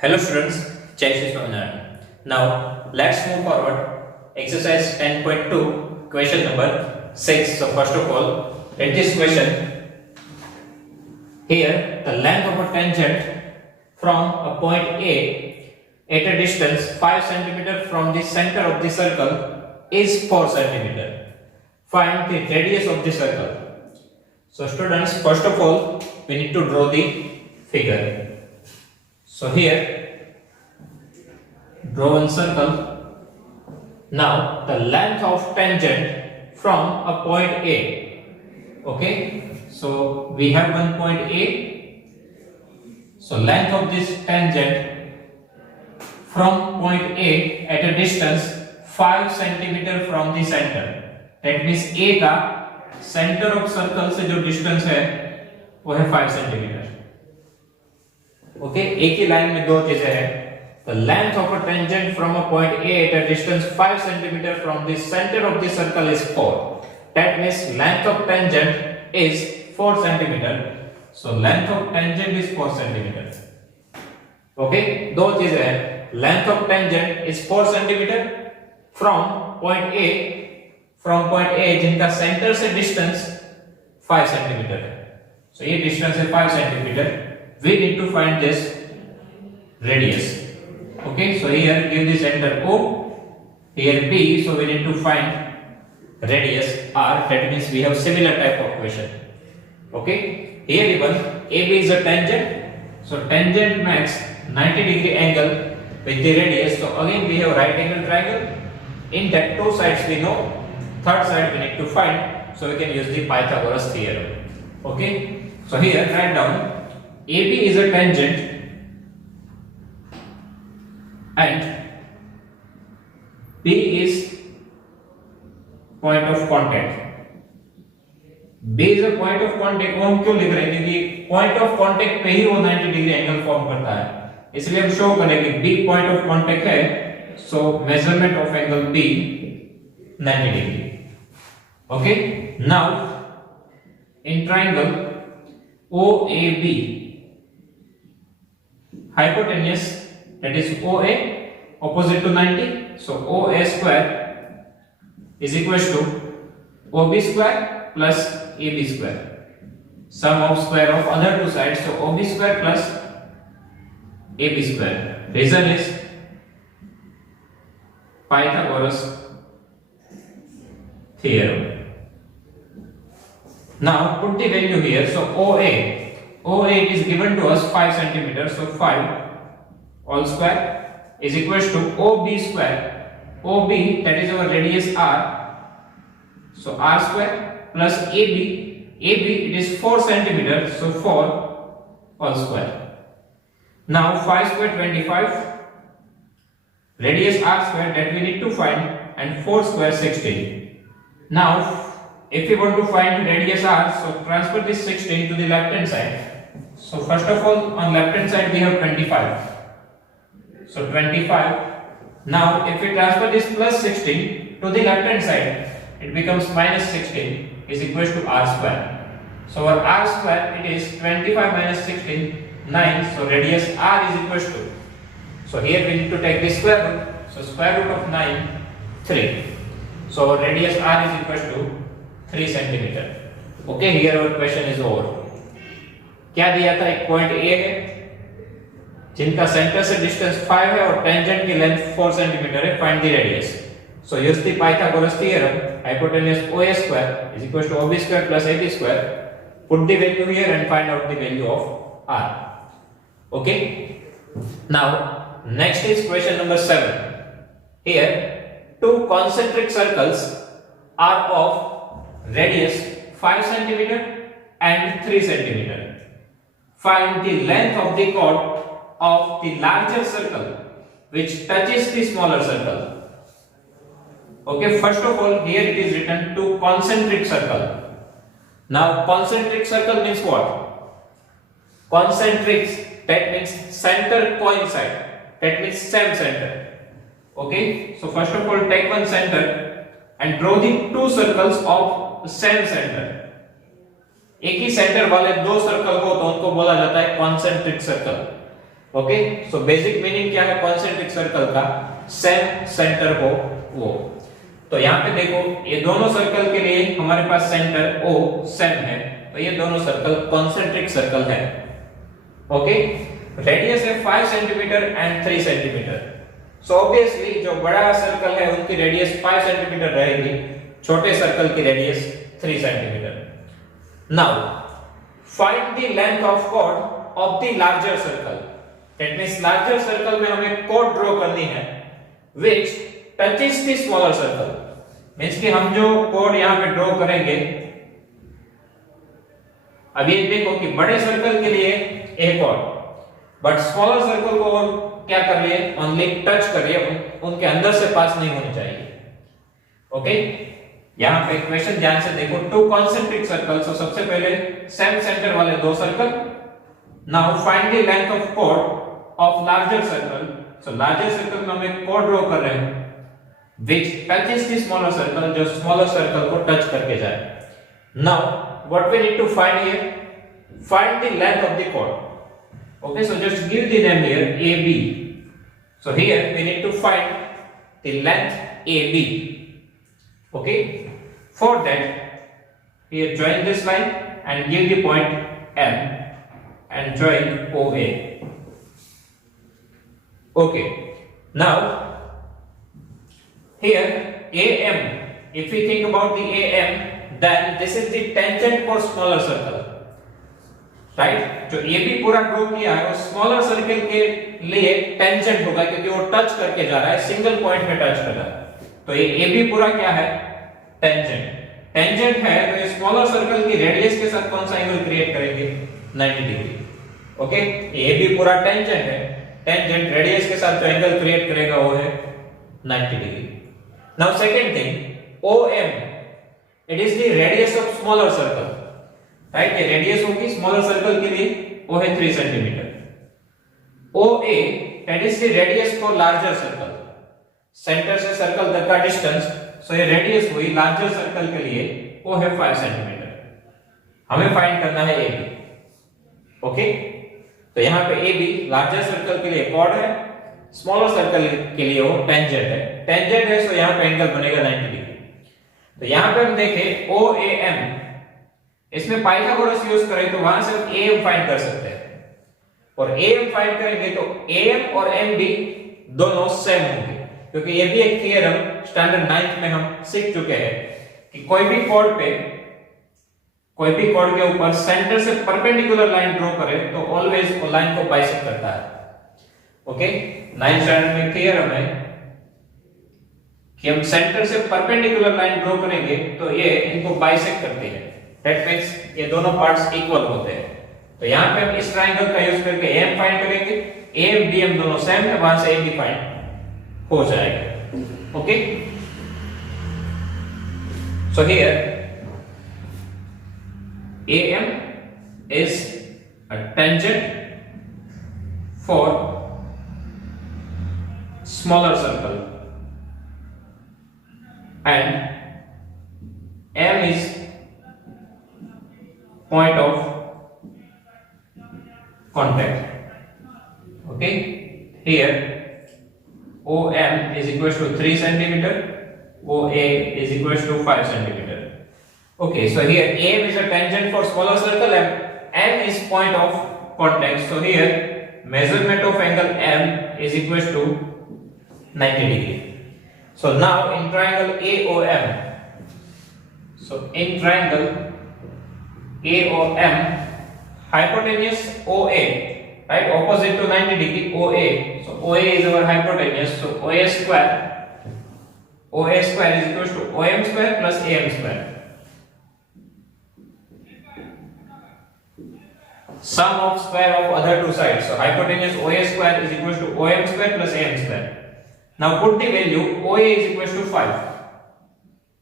Hello students, Jai Shri Swaminarayan. Now let's move forward. Exercise 10.2, question number 6. So first of all, in this question, here the length of a tangent from a point A at a distance 5 cm from the center of the circle is 4 cm. Find the radius of the circle. So students, first of all, we need to draw the figure. So here, draw one circle. Now the length of tangent from a point A. Okay, so we have one point A. So length of this tangent from point A at a distance 5 cm from the center. That means A का center of circle से जो distance है वो है 5 cm. Okay, एक ही line में दो चीजें हैं. The length of a tangent from a point A at a distance 5 cm from the center of the circle is 4. That means length of tangent is 4 cm. So length of tangent is 4 cm. Okay, दो चीजें हैं. Length of tangent is 4 cm from point A. From point A जिनका center से distance 5 cm है. So ये distance है 5 cm. We need to find this radius. Okay, so here give the center O, here B, so we need to find radius R. That means we have similar type of question. Okay, here even AB is a tangent, so tangent makes 90 degree angle with the radius. So again we have right angle triangle. In that two sides we know, third side we need to find, so we can use the Pythagoras theorem. Okay, so here write down AB is a tangent and B is point of contact. B is a point of contact. वो हम क्यों लिख रहे हैं? क्योंकि point of contact पे ही वो 90 degree angle form करता है, इसलिए हम शो करेंगे B point of contact है, so measurement of angle B 90 degree. Okay, now in triangle OAB, hypotenuse, that is OA, opposite to 90, so OA square is equals to OB square plus AB square, sum of square of other two sides, so OB square plus AB square. Reason is Pythagoras theorem. Now put the value here, so OA it is given to us 5 cm, so 5 all square is equals to OB square. OB, that is our radius R, so R square plus AB it is 4 cm, so 4 all square. Now 5 square 25, radius R square that we need to find, and 4 square 16. Now if we want to find radius R, so transfer this 16 to the left hand side. So first of all, on left hand side we have 25. So 25. Now if we transfer this plus 16 to the left hand side, it becomes minus 16 is equals to R square. So our R square, it is 25 minus 16, 9. So radius R is equals to, so here we need to take the square root. So square root of 9, 3. So our radius R is equals to 3 cm. Okay, here our question is over. क्या दिया था? एक point A है जिनका centre से distance 5 है और tangent की लेंथ 4 सेंटीमीटर है. Find the radius. So use the Pythagoras theorem. Hypotenuse OA square is equals to OB square plus AB square. Put the value here and find out the value of R. Okay, now next is question number 7. Here two concentric circles are of radius 5 cm and 3 cm. Find the length of the chord of the larger circle which touches the smaller circle. Okay, first of all, here it is written two concentric circle. Now concentric circle means what? Concentric, that means center coincide, that means same center. Okay, so first of all take one center and draw the two circles of same center. एक ही centre वाले दो circle को तो उनको बोला जाता है concentric circle. Okay, so basic meaning क्या है कॉन्सेंट्रिक सर्कल का? सेम सेंटर हो वो। तो यहाँ पे देखो ये दोनों सर्कल के लिए हमारे पास सेंटर O सेम है, तो ये दोनों सर्कल कॉन्सेंट्रिक सर्कल है। ओके, रेडियस है 5 centimetre and 3 centimetre. So obviously जो बड़ा सर्कल है उनकी रेडियस 5 सेंटीमीटर रहेगी, छोटे सर्कल की radius 3 centimetre. Now find the length of chord of the larger circle. That means larger circle में हमें कॉर्ड ड्रॉ करनी है which touches the smaller circle. Means कि हम जो कॉर्ड यहां पे ड्रॉ करेंगे, अब ये देखो कि बड़े सर्कल के लिए एक कॉर्ड, बट स्मॉलर सर्कल को क्या कर रही है? ओनली टच कर रही है, उनके अंदर से पास नहीं होनी चाहिए। ओके, यहां पे क्वेश्चन ध्यान से देखो, टू कॉन्सेंट्रिक सर्कल। सो सबसे पहले सेम सेंटर वाले दो circle. Now find the length of chord of larger circle. So larger circle में हमें कॉर्ड ड्रॉ कर रहे हैं which touches the smaller circle, जो smaller circle को टच करके जाए। Now what we need to find here? Find the length of the chord. Okay, so just give the name here AB. So here we need to find the length AB. Okay, for that here join this line and give the point M and join OA. Okay, now here AM, if we think about the AM, then this is the tangent for smaller circle, right? जो AB पूरा draw किया है वो smaller circle के लिए tangent होगा, क्योंकि वो टच करके जा रहा है, सिंगल पॉइंट में टच कर रहा है। तो ये AB पूरा क्या है? टेंजेंट। टेंजेंट है तो ये स्मॉलर सर्कल की रेडियस के साथ कौन सा एंगल क्रिएट करेंगे? 90 डिग्री। ओके, AB पूरा टेंजेंट है, टेंजेंट रेडियस के साथ जो एंगल क्रिएट करेगा वो है 90 degree. Now second thing, OM, it is the radius of smaller circle, right? ये radius होगी smaller circle के लिए, वो है 3 centimetre. OA, that is the radius for larger circle, center से circle तक का distance, so ये radius हुई larger circle के लिए, वो है 5 सेंटीमीटर। हमें find करना है AB, okay? तो यहाँ पे AB larger circle के लिए chord है, स्मॉलर सर्कल के लिए वो टेंजेंट है। टेंजेंट है सो यहाँ पे एंगल बनेगा 90 डिग्री। तो यहाँ पे हम देखें OAM, इसमें पाइथागोरस यूज करें तो वहां से हम AM फाइंड कर सकते हैं, और AM फाइंड करेंगे तो AM और MB दोनों सेम होंगे, क्योंकि ये भी एक थ्योरम स्टैंडर्ड 9th में हम सीख चुके हैं कि कोई भी कॉर्ड के ऊपर सेंटर से परपेंडिकुलर लाइन ड्रॉ करें तो ऑलवेज वो लाइन को बाइसेक्ट करता है। ओके, 9th स्टैंडर्ड में थ्योरम है कि हम सेंटर से परपेंडिकुलर लाइन ड्रॉ करेंगे तो ये इनको बाइसेक्ट करती है। दैट मींस ये दोनों पार्ट्स इक्वल होते हैं। तो यहां पे हम इस ट्रायंगल का यूज करके AM फाइंड करेंगे, AM BM दोनों सेम है, वहां से AB फाइंड हो जाएगा। Okay, so here AM is a tangent for smaller circle and M is point of contact. Okay, here OM is equals to 3 centimeter, OA is equals to 5 centimeter. Okay, so here AM is a tangent for smaller circle and M is point of contact. So here measurement of angle M is equals to 90 degree. So now in triangle AOM, so in triangle AOM, hypotenuse OA, right, opposite to 90 degree OA. So OA is our hypotenuse. So OA square is equals to OM square plus AM square. Sum of square of other two sides. So hypotenuse OA square is equals to OM square plus AM square. Now put the value OA is equals to 5.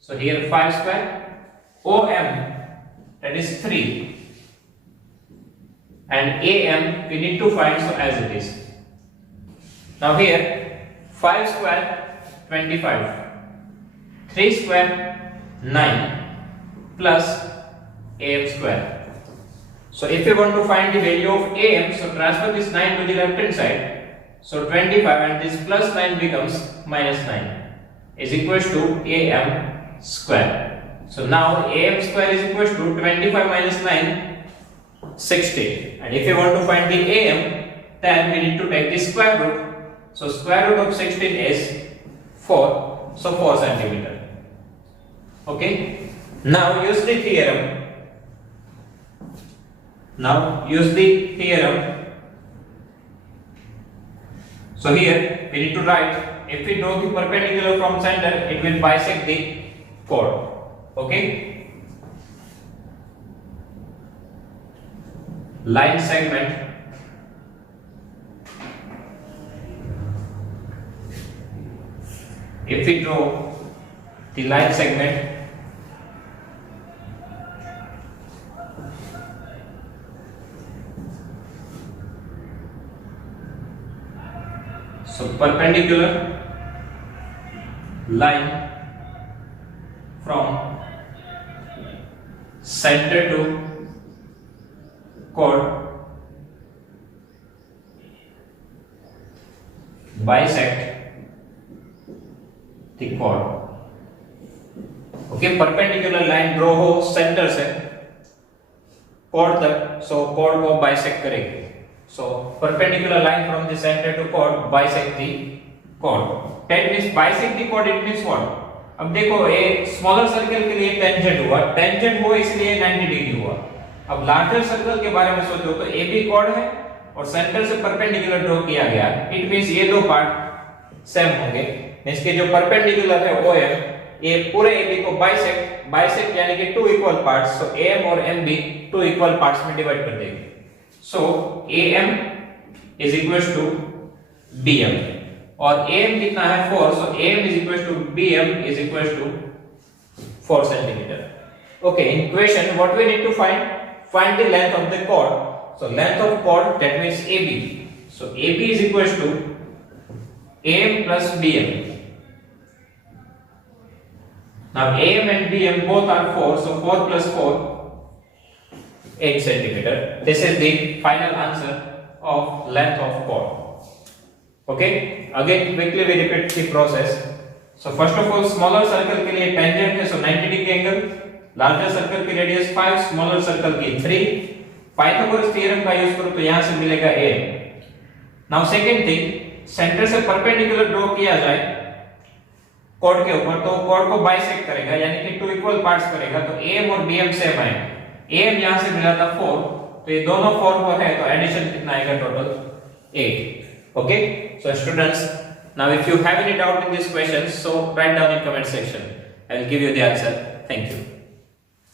So here 5 square, OM that is 3, and AM we need to find, so as it is. Now here 5 square 25, 3 square 9 plus AM square. So if you want to find the value of AM, so transfer this 9 to the left hand side. So 25 and this plus 9 becomes minus 9 is equals to AM square. So now AM square is equals to 25 minus 9, 60. And if you want to find the AM, then we need to take the square root. So square root of 16 is 4. So 4 centimeter. Okay. Now use the theorem. So here we need to write, if we draw the perpendicular from center, it will bisect the chord. Okay. Line segment if we draw the line segment, so perpendicular line from center to chord bisect the chord. Okay, perpendicular line draw हो centre से chord तक, सो chord को bisect करेगी. So perpendicular line from the center to chord bisect the chord. That means bisect the chord, it means what? अब देखो एक smaller circle के लिए टेंजेंट हुआ, टेंजेंट हुआ इसलिए 90 डिग्री हुआ. अब लार्जर सर्कल के बारे में सोचो तो AB chord है और सेंटर से परपेंडिकुलर ड्रॉ किया गया. इट मींस ये दो पार्ट सेम होंगे. मींस के जो परपेंडिकुलर है OM ये पूरे AB को बाइसेक्ट यानी कि two equal parts, so AM और MB टू इक्वल पार्ट्स में डिवाइड कर देंगे. So AM is equals to BM और AM कितना है 4, so AM is equals to BM is equals to 4 centimeter. Okay, in question what we need to find the length of the chord. So length of chord, that means AB. So AB is equals to AM plus BM. Now AM and BM both are 4, so 4 plus 4 8 centimeter. This is the final answer of length of chord. Okay, again quickly we repeat the process. So first of all smaller circle के लिए tangent है, so 90 degree angle. Larger circle की radius 5, smaller circle की 3. Pythagoras theorem का use करो तो यहाँ से मिलेगा a. Now second thing, center से perpendicular draw किया जाए chord के ऊपर तो chord को bisect करेगा यानी कि टू इक्वल पार्ट्स करेगा. तो AM और BM सेम आएंगे. AM यहां से मिला था 4, तो ये दोनों 4 हो है तो एडिशन कितना आएगा total 8. Okay, so students, now if you have any doubt in this question, so write down in comment section. I will give you the answer. Thank you.